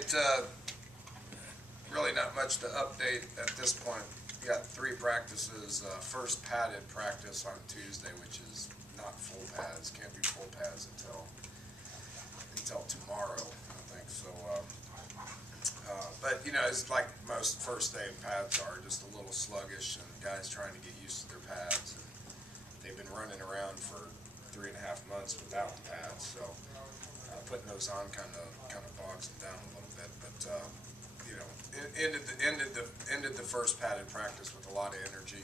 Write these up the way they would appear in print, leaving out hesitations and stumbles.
right, really not much to update at this point. We got 3 practices. First padded practice on Tuesday, which is not full pads. Can't do full pads until tomorrow, I think. So, but you know, it's like most first day pads are, just a little sluggish, and guys trying to get used to their pads. And they've been running around for 3.5 months without pads, so putting those on kind of bogs them down a little bit. But you know, ended the first padded practice with a lot of energy.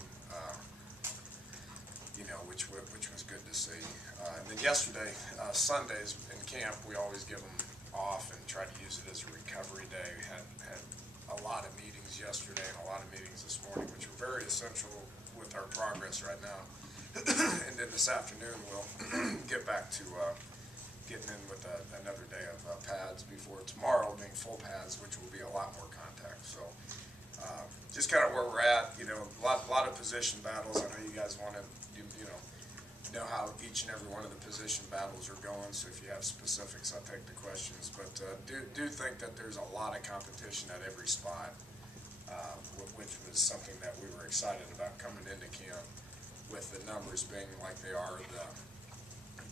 You know, which was good to see. And then yesterday, Sundays in camp, we always give them off and try to use it as a recovery day. We had a lot of meetings yesterday and a lot of meetings this morning, which are very essential with our progress right now. And then this afternoon, we'll get back to getting in with another day of pads before tomorrow being full pads, which will be a lot more contact. So just kind of where we're at, you know, a lot of position battles. I know you guys want to, you know how each and every one of the position battles are going, so if you have specifics, I'll take the questions. But do think that there's a lot of competition at every spot, which was something that we were excited about coming into camp, with the numbers being like they are,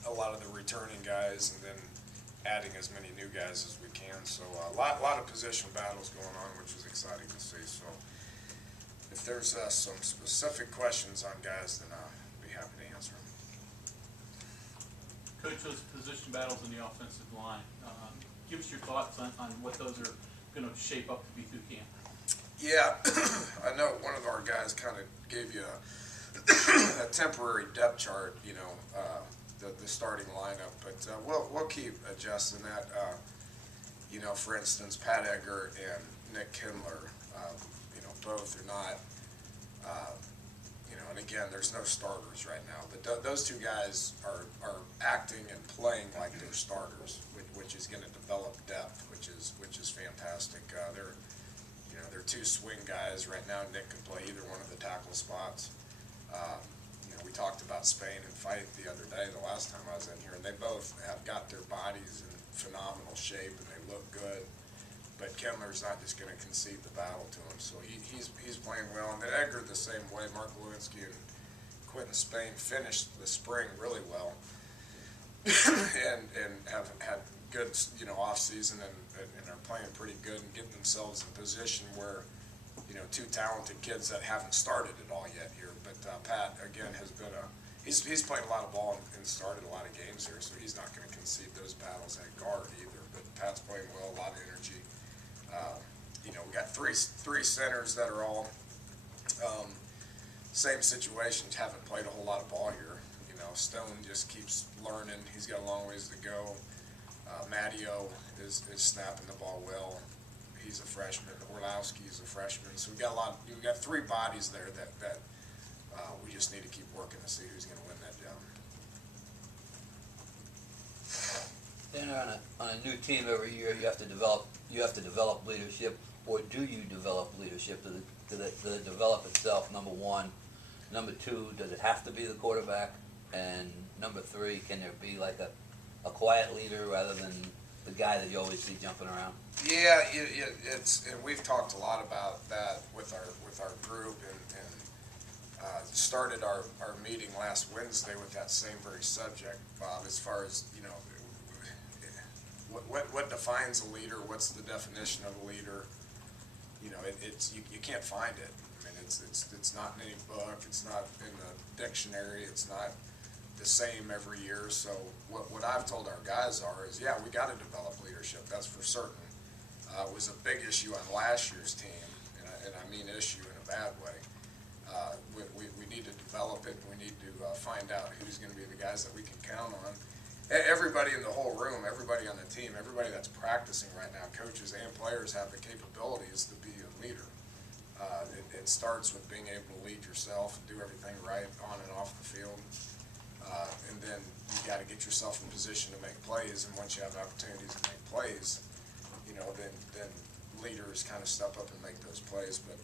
a lot of the returning guys, and then adding as many new guys as we can. So a lot of position battles going on, which is exciting to see. So if there's some specific questions on guys, then I'll be happy to answer them. Coach, those position battles in the offensive line, give us your thoughts on what those are going to shape up to be through camp. Yeah, I know one of our guys kind of gave you a temporary depth chart, you know, the starting lineup, but we'll keep adjusting that. You know, for instance, Pat Egger and Nick Kindler, you know, both are not, you know, and again, there's no starters right now, but those two guys are acting and playing like they're starters, which is going to develop depth, which is fantastic. They're 2 swing guys right now. Nick could play either one of the tackle spots. You know, we talked about Spain and Fight the other day, the last time I was in here, and they both have got their bodies in phenomenal shape and they look good. But Kindler's not just going to concede the battle to him, so he's playing well. And then Edgar the same way. Mark Lewinsky and Quentin Spain finished the spring really well, and have had good, you know, off season and are playing pretty good and getting themselves in position where, you know, 2 talented kids that haven't started it all yet here. But Pat, again, has been he's played a lot of ball and started a lot of games here, so he's not going to concede those battles at guard either. But Pat's playing well, a lot of energy. You know, we got three centers that are all same situations, haven't played a whole lot of ball here. You know, Stone just keeps learning. He's got a long ways to go. Matteo is snapping the ball well. He's a freshman. Orlowski is a freshman. So we got 3 bodies there that we just need to keep working to see who's going to win that job. Then on a new team every year, you have to develop leadership, or do you develop leadership? Does it develop itself? Number 1. Number 2, does it have to be the quarterback? And number 3, can there be like a quiet leader rather than the guy that you always see jumping around? Yeah, and we've talked a lot about that with our group, and started our meeting last Wednesday with that same very subject, Bob, as far as, you know, what defines a leader, what's the definition of a leader. You know, you can't find it. I mean, it's not in any book, it's not in the dictionary, it's not the same every year. So what I've told our guys is, yeah, we got to develop leadership, that's for certain. It was a big issue on last year's team, and I mean issue in a bad way. We need to develop it, and we need to find out who's going to be the guys that we can count on. Everybody in the whole room, everybody on the team, everybody that's practicing right now, coaches and players, have the capabilities to be a leader. It starts with being able to lead yourself and do everything right on and off the field. And then you got to get yourself in position to make plays, and once you have opportunities to make plays, you know, then leaders kind of step up and make those plays. But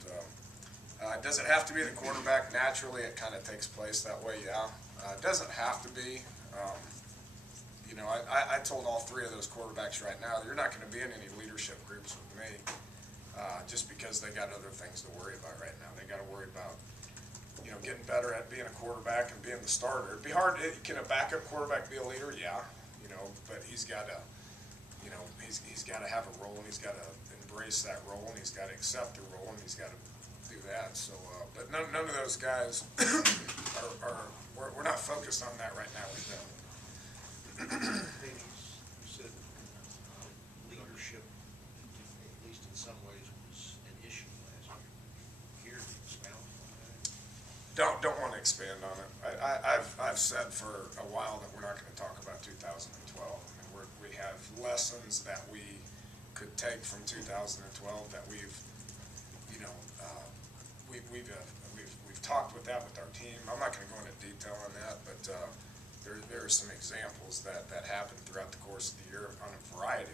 does it have to be the quarterback? Naturally, it kind of takes place that way, yeah. It doesn't have to be. You know, I told all three of those quarterbacks right now, you're not gonna be in any leadership groups with me, just because they got other things to worry about right now. They gotta worry about, you know, getting better at being a quarterback and being the starter. It'd be hard, can a backup quarterback be a leader? Yeah, you know, but he's gotta, you know, he's gotta have a role, and he's gotta embrace that role, and he's gotta accept the role, and he's gotta do that. So, but none of those guys we're not focused on that right now with them. Maybe you said leadership, at least in some ways, was an issue last year. Here, expound on that. Don't want to expand on it. I've said for a while that we're not going to talk about 2012. I mean, we have lessons that we could take from 2012 that we've, you know, we've talked with that with our team. I'm not going to go into detail on that, but there are some examples that happened throughout the course of the year on a variety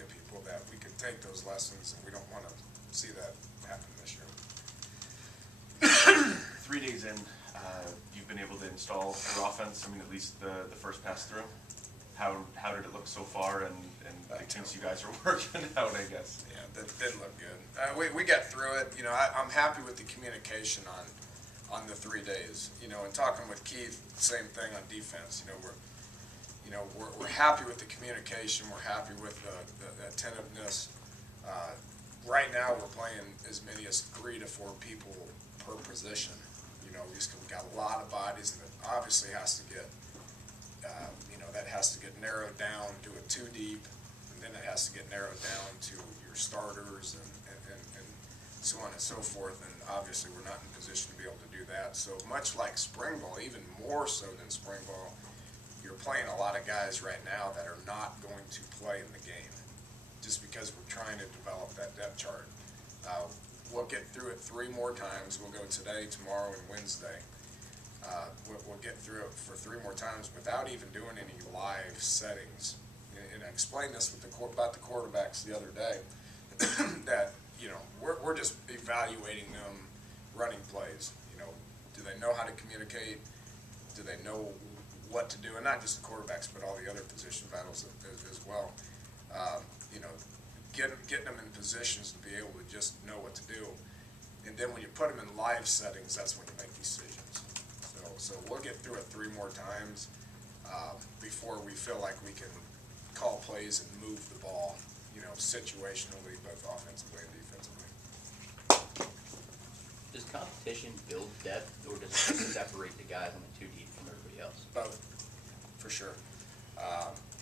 of people that we could take those lessons, and we don't want to see that happen this year. 3 days in, you've been able to install your offense. I mean, at least the first pass through. How did it look so far? And the things you guys are working out, I guess. Yeah, that did look good. We got through it. You know, I'm happy with the communication on the 3 days. You know, and talking with Keith, same thing on defense. You know, we're happy with the communication. We're happy with the attentiveness. Right now, we're playing as many as 3 to 4 people per position. You know, we've got a lot of bodies, and it obviously has to get, you know, that has to get narrowed down to a 2 deep, and then it has to get narrowed down to your starters and so on and so forth. And obviously, we're not in position to be able to do that. So much like spring ball, even more so than spring ball, you're playing a lot of guys right now that are not going to play in the game, just because we're trying to develop that depth chart. We'll get through it 3 more times. We'll go today, tomorrow, and Wednesday. We'll get through it for 3 more times without even doing any live settings. And I explained this about the quarterbacks the other day, that, you know, we're just evaluating them running plays. You know, do they know how to communicate? Do they know what to do? And not just the quarterbacks, but all the other position battles as well. You know, getting them in positions to be able to just know what to do. And then when you put them in live settings, that's when you make decisions. So we'll get through it 3 more times before we feel like we can call plays and move the ball, you know, situationally, both offensively and defensively. Does competition build depth, or does it separate the guys on the 2 deep from everybody else? Both, for sure.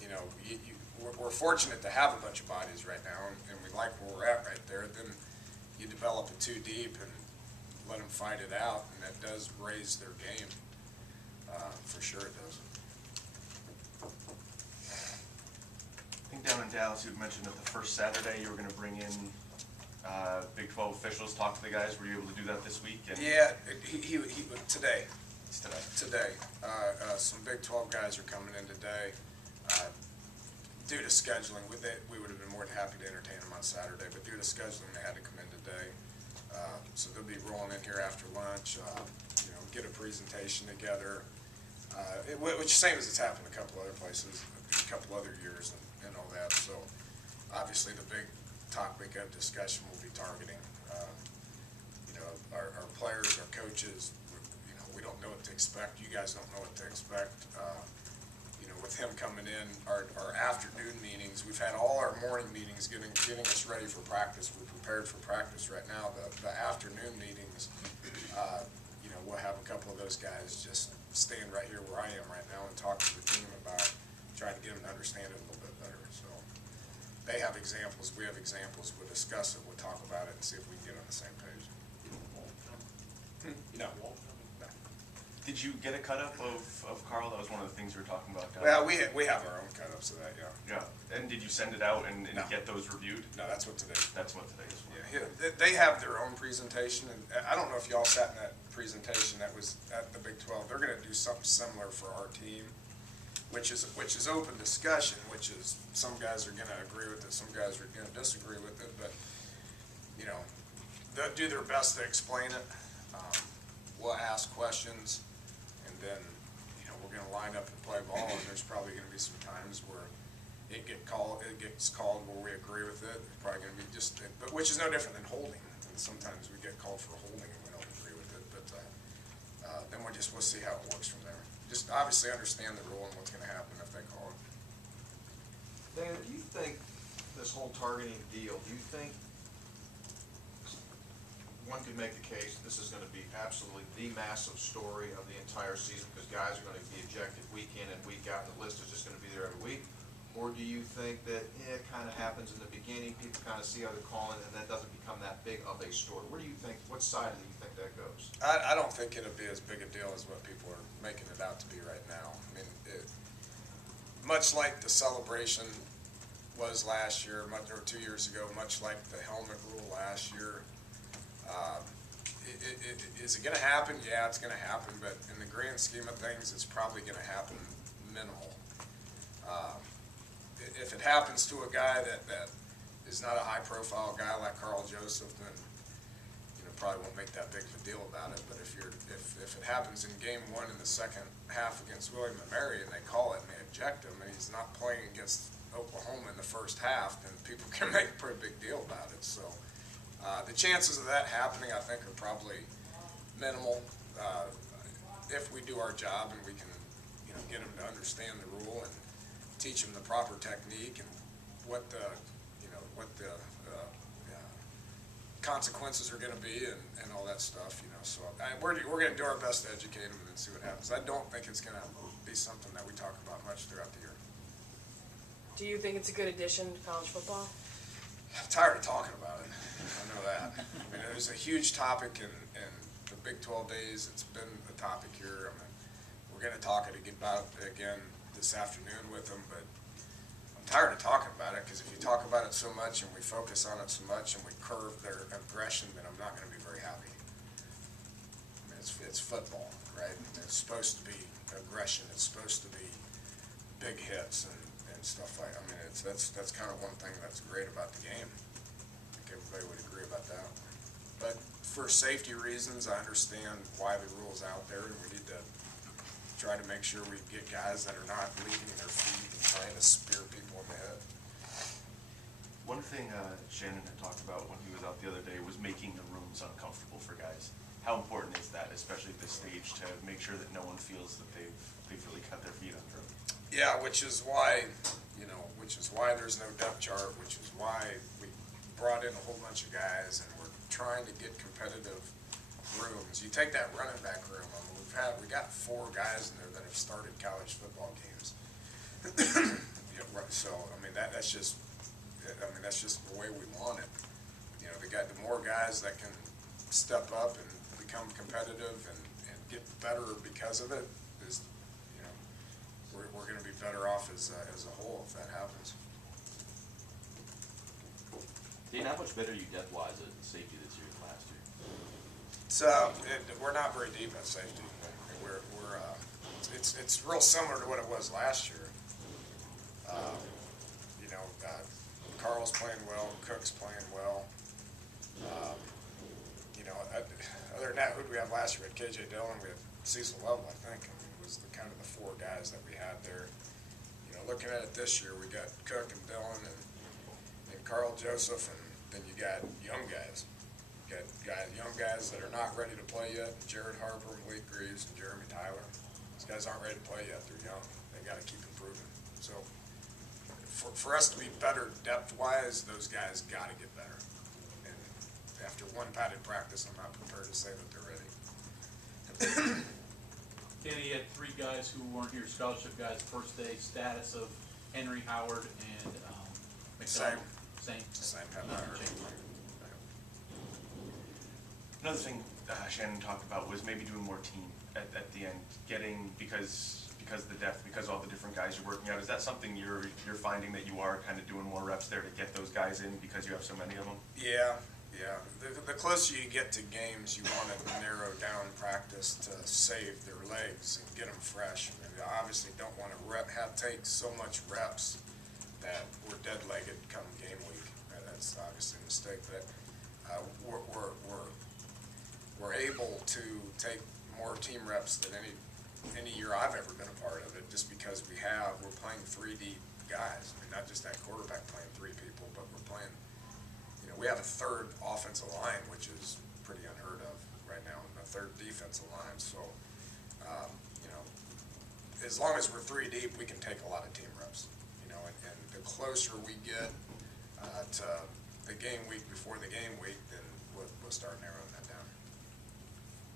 You know, we're fortunate to have a bunch of bodies right now, and we like where we're at right there. Then you develop a 2 deep and let them fight it out, and that does raise their game. For sure it does. I think down in Dallas, you had mentioned that the first Saturday you were going to bring in Big 12 officials, talk to the guys. Were you able to do that this week? And Yeah, he today. it's today. Today. Some Big 12 guys are coming in today. Due to scheduling, we would have been more than happy to entertain them on Saturday, but due to scheduling, they had to come in today. So they'll be rolling in here after lunch, you know, get a presentation together, which same as it's happened a couple other places, a couple other years and all that. So obviously the big topic of discussion will be targeting, you know, our players, our coaches. You know, we don't know what to expect. You guys don't know what to expect. You know, with him coming in, our afternoon meetings, we've had all our morning meetings getting us ready for practice. We're prepared for practice right now. The afternoon meetings, you know, we'll have a couple of those guys just stand right here where I am right now and talk to the team about trying to get them to understand it a little bit better. So they have examples, we have examples. We'll discuss it, we'll talk about it, and see if we can get on the same page. No. Did you get a cut-up of Carl? That was one of the things you were talking about. Well, we have our own cut-ups of that, yeah. Yeah. And did you send it out and No. get those reviewed? No, that's what today. That's what today is for. Yeah, they have their own presentation, and I don't know if y'all sat in that presentation that was at the Big 12. They're going to do something similar for our team, which is open discussion, which is some guys are going to agree with it, some guys are going to disagree with it, but, you know, they'll do their best to explain it. We'll ask questions, and then, you know, we're gonna line up and play ball, and there's probably gonna be some times where it gets called where we agree with it. It's probably gonna be but which is no different than holding. And sometimes we get called for holding and we don't agree with it, but then we'll see how it works from there. Just obviously understand the rule and what's gonna happen if they call it. Dan, do you think this whole targeting deal, do you think one could make the case this is gonna be absolutely the massive story of the entire season because guys are gonna be ejected week in and week out and the list is just gonna be there every week? Or do you think that it kinda happens in the beginning, people kinda see how they're calling and that doesn't become that big of a story? Where do you think, what side do you think that goes? I don't think it'll be as big a deal as what people are making it out to be right now. I mean, much like the celebration was last year, or 2 years ago, much like the helmet rule last year, is it gonna happen? Yeah, it's gonna happen, but in the grand scheme of things, it's probably gonna happen minimal. If it happens to a guy that is not a high-profile guy like Carl Joseph, then probably won't make that big of a deal about it. But if it happens in game one in the second half against William & Mary and they call it and they eject him and he's not playing against Oklahoma in the first half, then people can make a pretty big deal about it. So the chances of that happening, I think, are probably minimal if we do our job and we can get them to understand the rule and teach them the proper technique and what the consequences are going to be and all that stuff, So we're going to do our best to educate them and then see what happens. I don't think it's going to be something that we talk about much throughout the year. Do you think it's a good addition to college football? I'm tired of talking about it. I know that. I mean, it was a huge topic in the Big 12 days. It's been a topic here. I mean, we're going to talk about it again this afternoon with them, but I'm tired of talking about it because if you talk about it so much and we focus on it so much and we curve their aggression, then I'm not going to be very happy. I mean, it's football, right? It's supposed to be aggression. It's supposed to be big hits and stuff like. I mean, that's kind of one thing that's great about the game. I think everybody would agree about that. But for safety reasons, I understand why the rule's out there, and we need to try to make sure we get guys that are not leaving their feet and trying to spear people in the head. One thing Shannon had talked about when he was out the other day was making the rooms uncomfortable for guys. How important is that, especially at this stage, to make sure that no one feels that they've really cut their feet under them? Yeah, which is why there's no depth chart, which is why we brought in a whole bunch of guys and we're trying to get competitive rooms. You take that running back room, I mean, we got 4 guys in there that have started college football games. So I mean that's just the way we want it. The more guys that can step up and become competitive and get better because of it is, we're going to be better off as a whole if that happens. Dean, how much better are you depth-wise at safety this year than last year? We're not very deep at safety. It's real similar to what it was last year. Carl's playing well, Cook's playing well. Other than that, who did we have last year? We had KJ Dillon, we had Cecil Lovell, I think. I mean, it was kind of the 4 guys that we had there. Looking at it this year, we got Cook and Dillon and Carl Joseph, and then you got young guys. You got young guys that are not ready to play yet, Jared Harper, Malik Greaves, and Jeremy Tyler. These guys aren't ready to play yet. They're young. They got to keep improving. So for us to be better depth-wise, those guys got to get better. And after one padded practice, I'm not prepared to say that they're ready. Danny, you had 3 guys who weren't your scholarship guys first day. Status of Henry, Howard, and McDonald. Same. Nothing Change. Another thing Shannon talked about was maybe doing more team at the end, getting because of the depth, because all the different guys you're working out. Is that something you're finding that you are kind of doing more reps there to get those guys in because you have so many of them? Yeah. The closer you get to games, you want to narrow down practice to save their legs and get them fresh. I mean, you obviously don't want to take so much reps that we're dead-legged come game week. That's obviously a mistake. But we're able to take more team reps than any year I've ever been a part of it, just because we're playing 3 deep guys. I mean, not just that quarterback playing 3 people, but we're playing, we have a third offensive line, which is pretty unheard of right now, and a third defensive line. So, as long as we're 3 deep, we can take a lot of team reps, and the closer we get to the game week before the game week, then we'll start narrowing that down.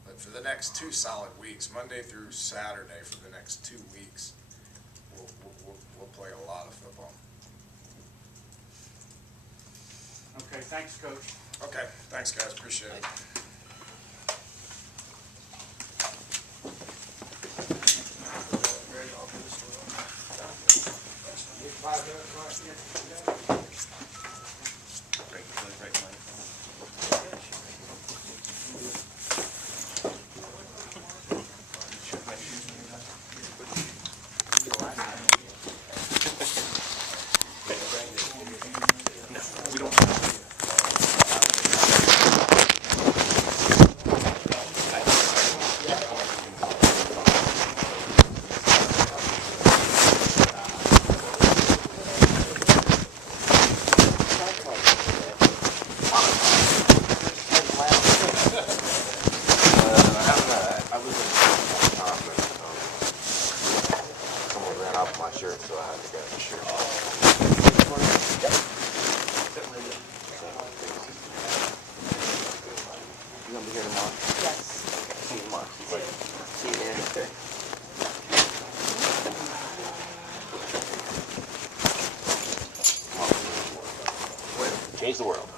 But for the next 2 solid weeks, Monday through Saturday, for the next 2 weeks, we'll play a lot of football. Okay, thanks, Coach. Okay, thanks, guys, appreciate it. Right in line. Check my shoes when you're done. No, we don't. I was in a conference. Someone ran off my shirt, so I had to get the shirt. You gonna be here tomorrow? Yes. See you tomorrow. See you then. Change the world.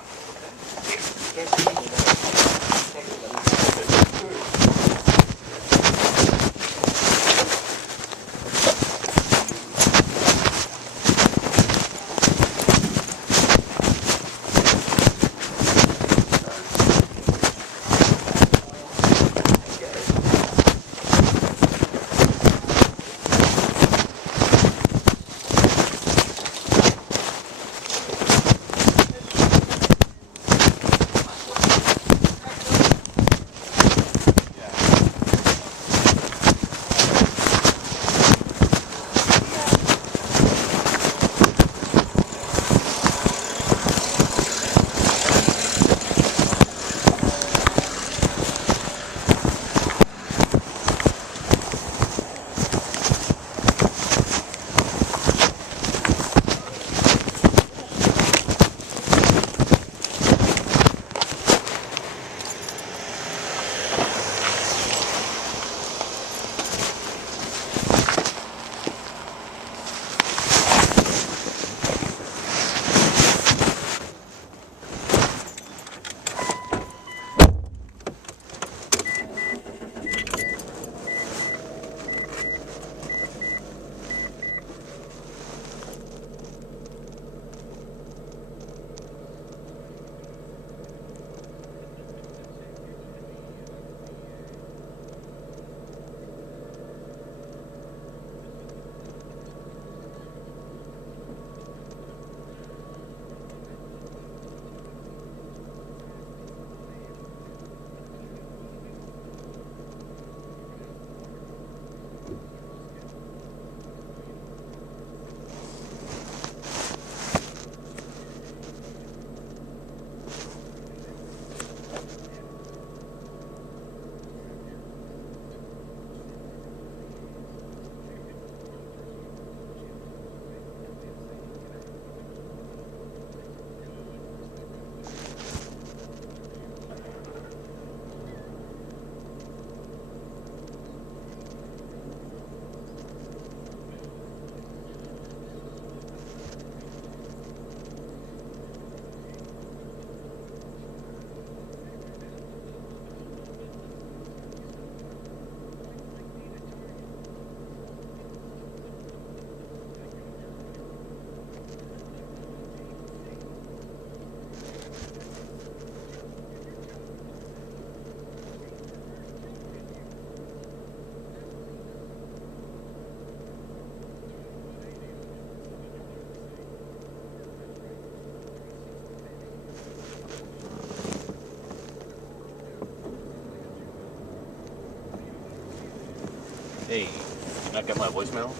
not get my voicemail?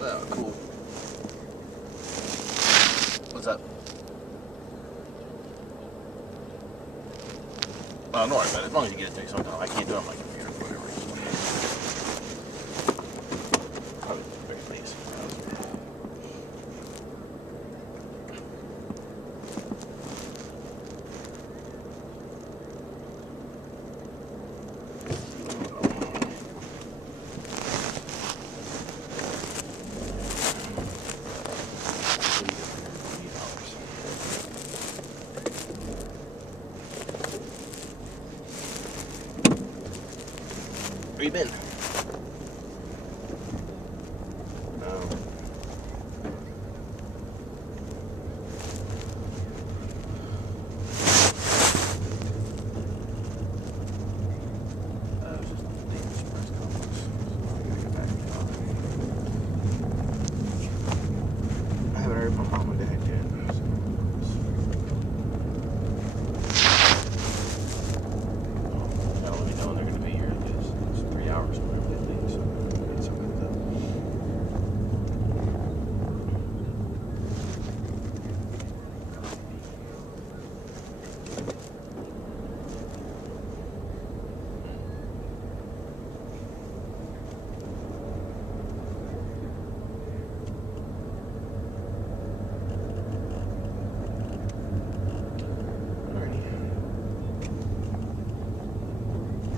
Oh, cool. What's up? Oh, don't worry about it. As long as you get it to me sometime. I can't do it on my computer for whatever reason. Probably very lazy. Where you been? I haven't heard from mom and dad yet. Gotta let me know when they're gonna be here. It's 3 hours or whatever they think, so it's something like that.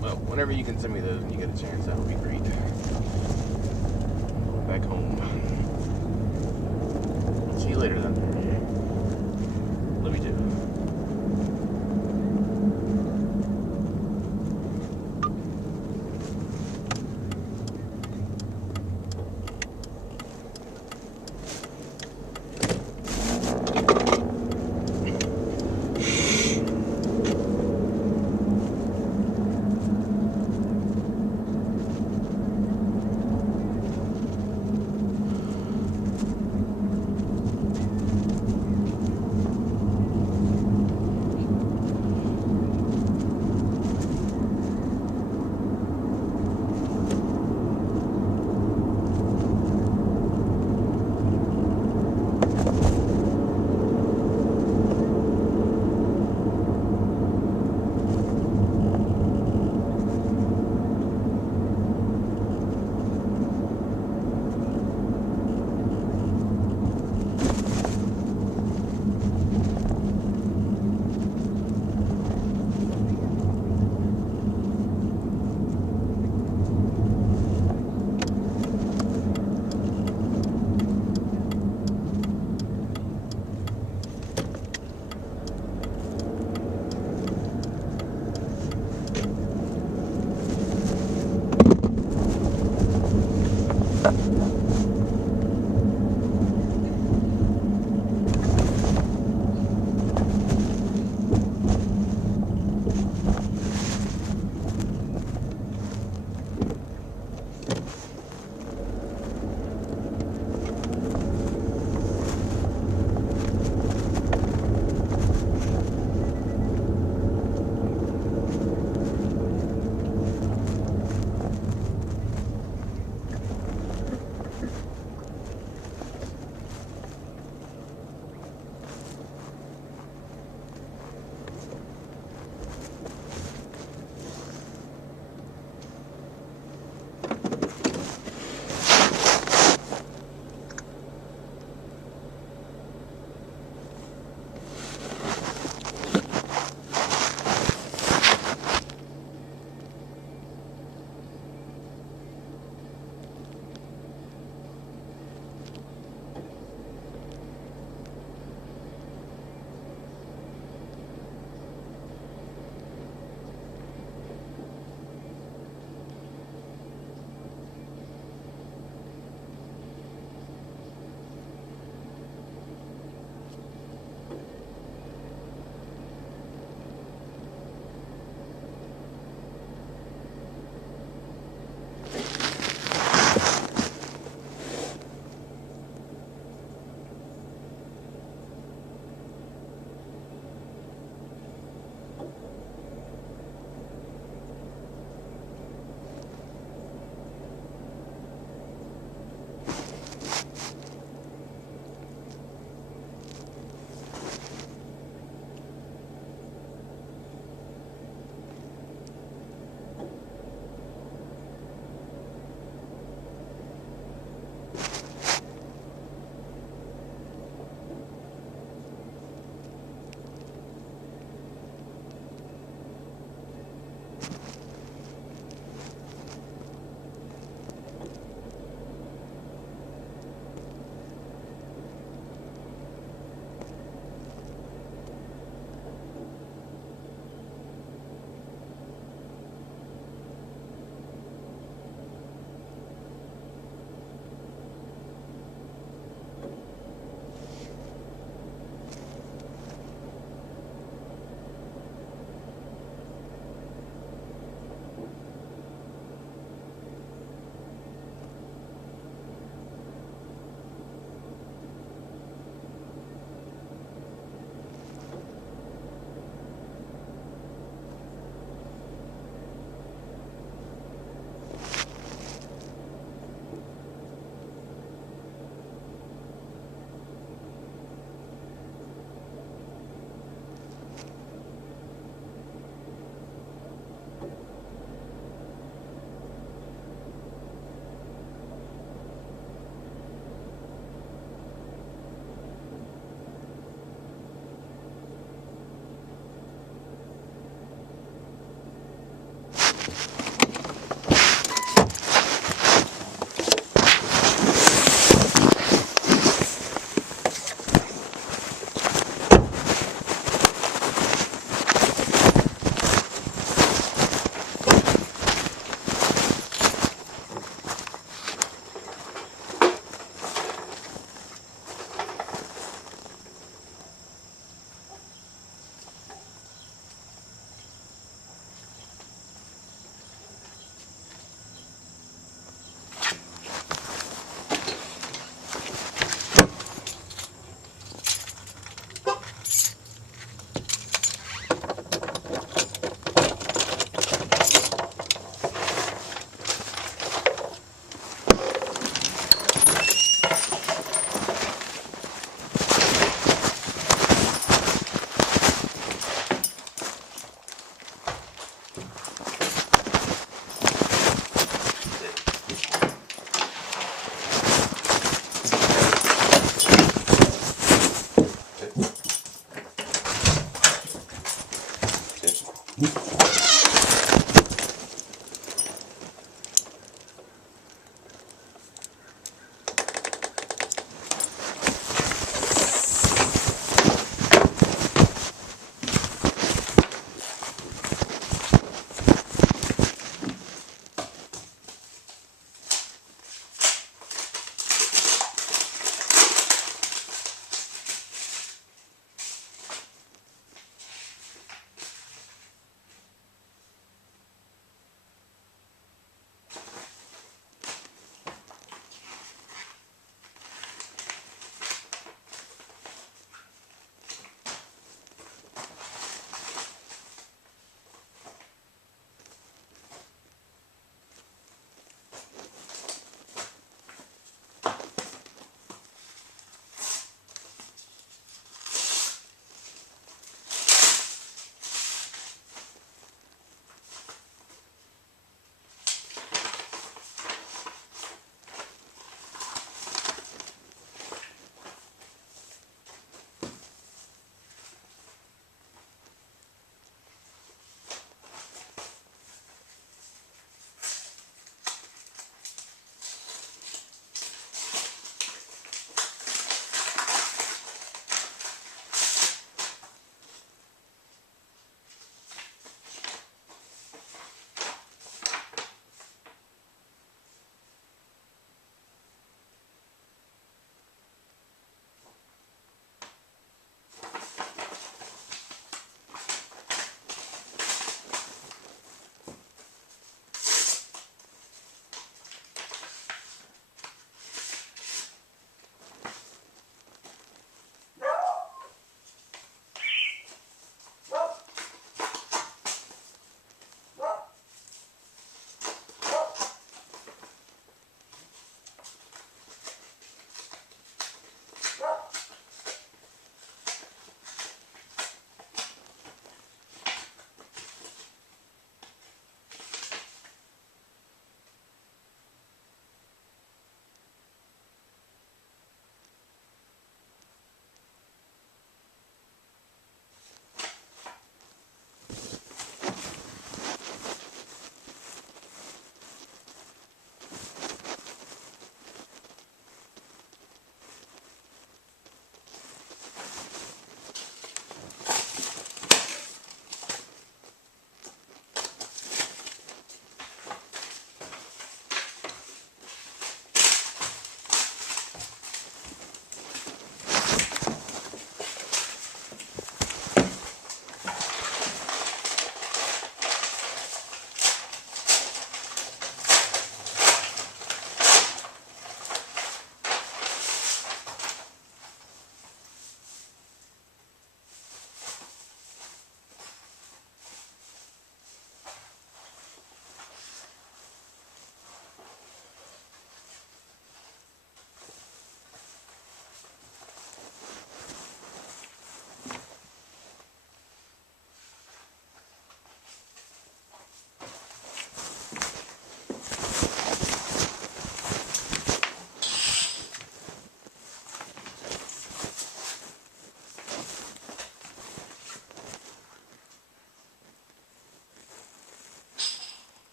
Well, whenever you can send me those when you get a chance, that would be great. Going back home. See you later then. Love you too.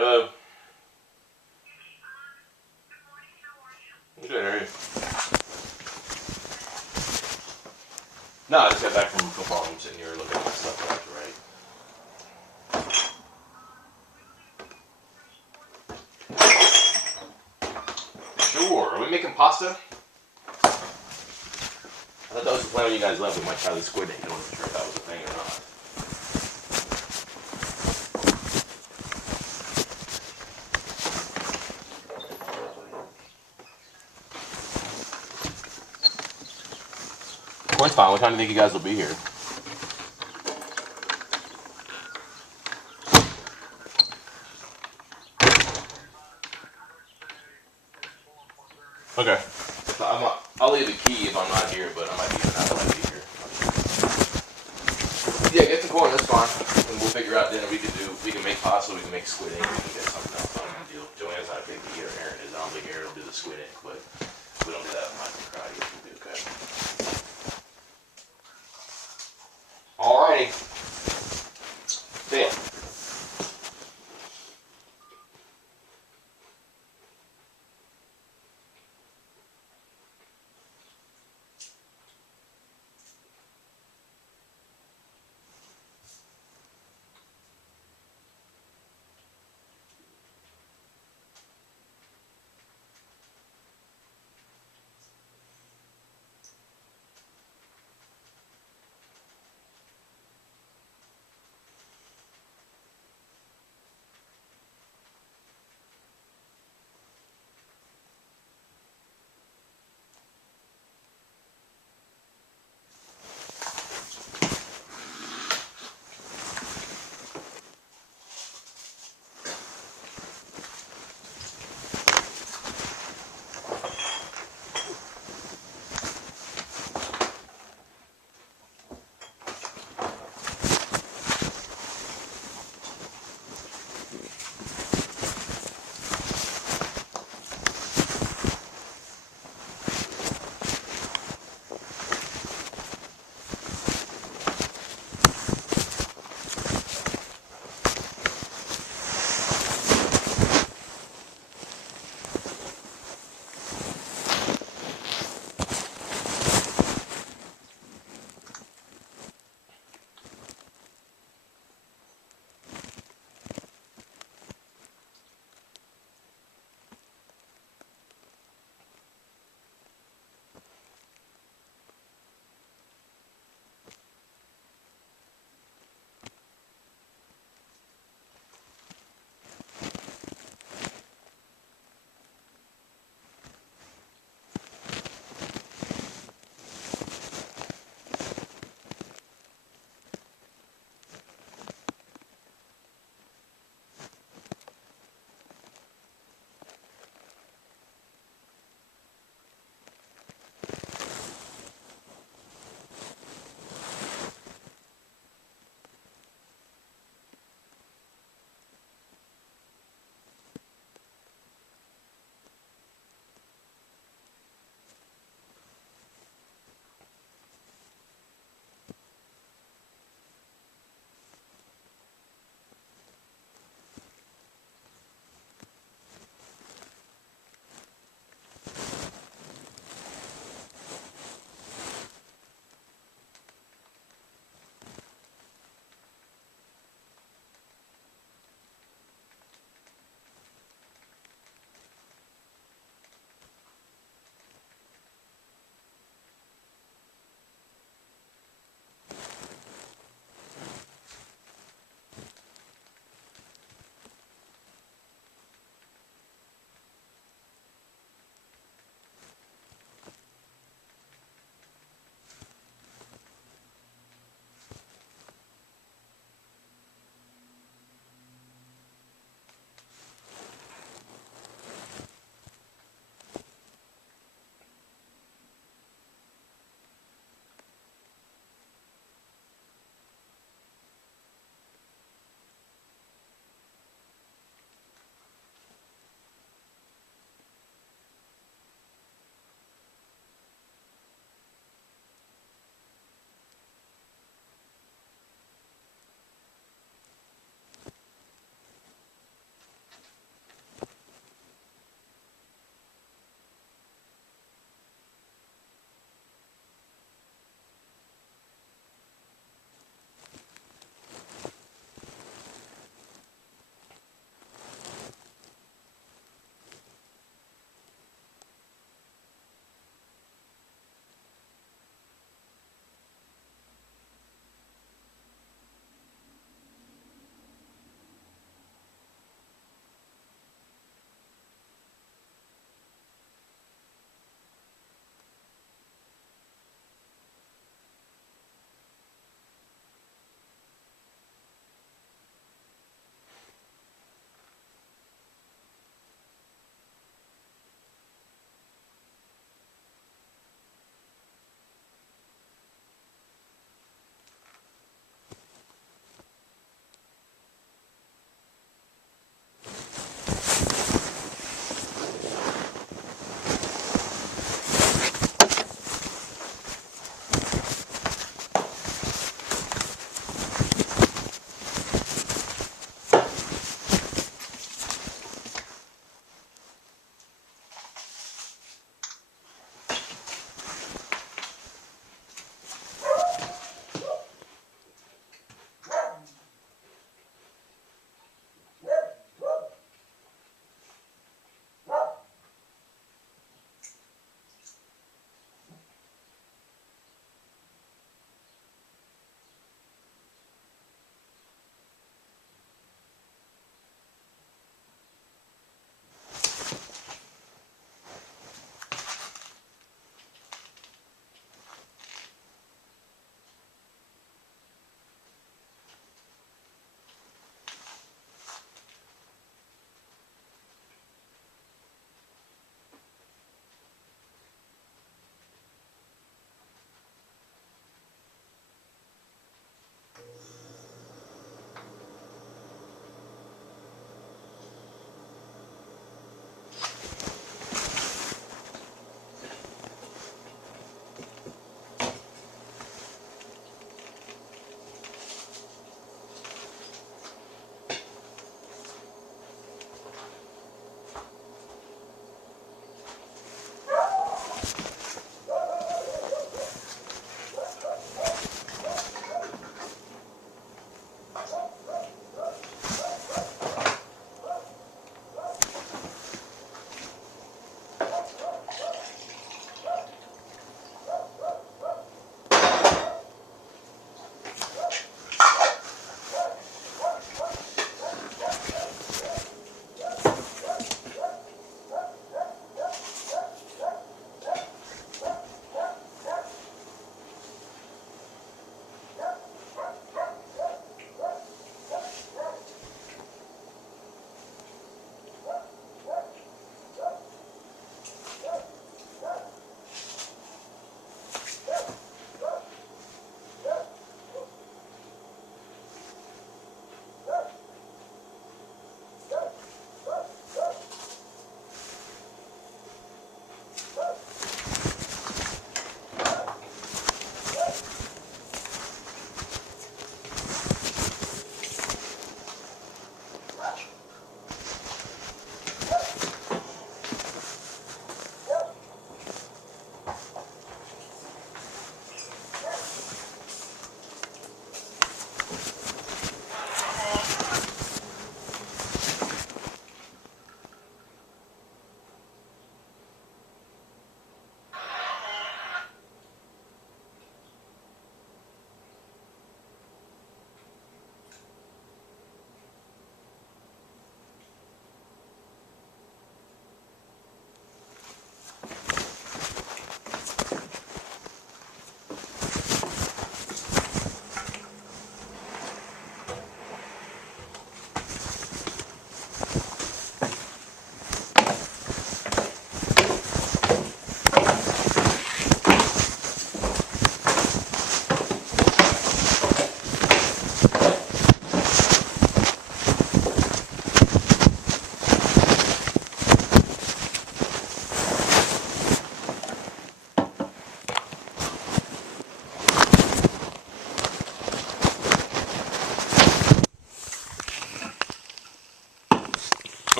Hello. Good, how are you? No, I just got back from football. I'm sitting here looking at my stuff left and right. Sure. Are we making pasta? I thought that was the plan when you guys left. We might try the squid ink. I wasn't sure if that was a thing or not. Corn's fine. What time do you think you guys will be here? Okay. So I'll leave the key if I'm not here, but I might be here. I might be here. Yeah, get the corn. That's fine. And we'll figure out dinner. We can make pasta. We can make squid ink. We can get something else. Not a big deal. Joanne's not a big eater. Aaron is. I don't think Aaron will do the squid ink, but if we don't do that, I might cry. We'll be okay. Alrighty. See ya.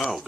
Oh,